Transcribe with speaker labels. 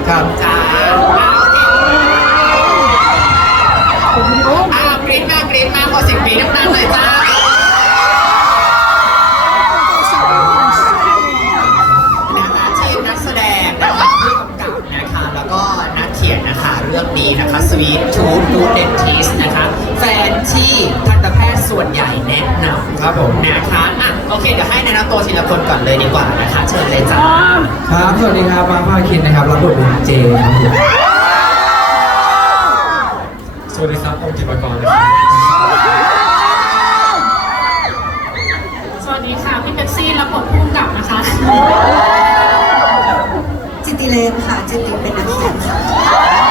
Speaker 1: ครับ
Speaker 2: จ้ากรี๊ดมากขอเสียงกรี๊ดดังๆเลยจ้านะคะทีมนักแสดงนะคะผู้กำกับนะคะแล้วก็นักเขียนนะคะเรื่องนี้นะคะ Sweet Tooth Good Dentist นะคะแฟนที่ทันตแพทย์ส่วนใหญ่แนะนำ
Speaker 1: ครับผม
Speaker 2: นะคะโอเคเดี๋ยวให้แนะนำตัวทีละคนก่อนเลยดีกว่านะคะเชิญเลยจ้า
Speaker 1: ครับสวัสดีครับมาร์ค ภาคินนะครับรับบทเป็นเจครับผมสวัสดีครับองค์จิตรกรนะครับ
Speaker 3: สวัสดีค่ะพี่เป๊ปซี่รับบทผู้กำกับนะคะ
Speaker 4: จิตติเลนค่ะจิตติเป็นนักเขียนค่ะ